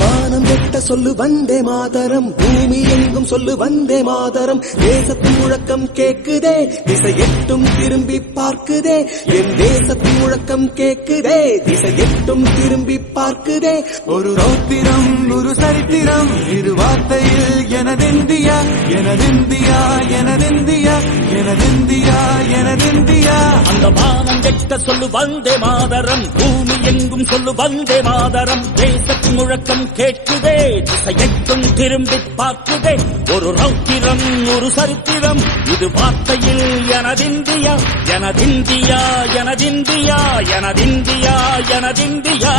வானம் எட்ட சொல்லு வந்தே மாதரம், பூமி எங்கும் சொல்லு வந்தே மாதரம். தேசத்தின் முழக்கம் கேக்குதே, திசை எட்டும் திரும்பி பார்க்குதே. என் தேசத்தின் முழக்கம் கேக்குதே, திசை எட்டும் திரும்பி பார்க்குதே. ஒரு ரௌத்திரம் ஒரு சரித்திரம் இரு வார்த்தையில் எனதிந்தியா எனதிந்தியா எனதிந்தியா எனதிந்தியா எனதிந்தியா. அந்த வானம் எட்ட சொல்லு வந்தே மாதரம், பூமி எங்கும் சொல்லு வந்தே மாதரம். தேசத்தின் முழக்கம் கேட்குதே, திசை எட்டும் திரும்பி பார்க்குதே. ஒரு ரௌத்திரம் ஒரு சரித்திரம் இது வார்த்தையில் எனதிந்தியா எனதிந்தியா எனதிந்தியா எனதிந்தியா எனதிந்தியா.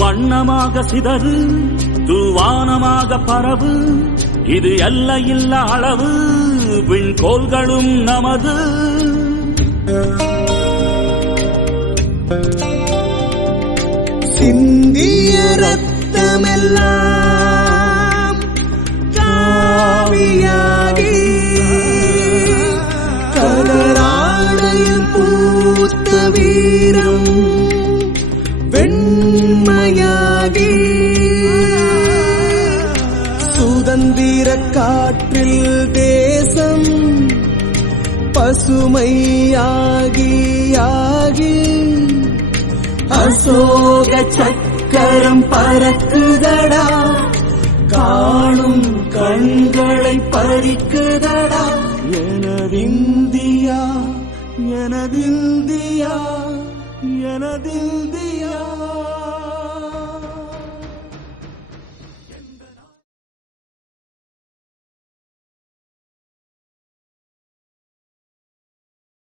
வண்ணமாக சிதறு தூவானமாக பரவு, இது எல்லையில்ல அளவு விண்கோள்களும் நமது. சிந்திய ரத்தமெல்லாம் காவியாகி கலராடையில் பூத்த வீரம் வெண்மையாகி சுதந்திர காற்றில் தேசம் பசுமையாகி ஆகி அசோக சக்கரம் பறக்குதடா, காணும் கண்களை பறிக்குதடா. எனதிந்தியா எனதிந்தியா எனதிந்தியா.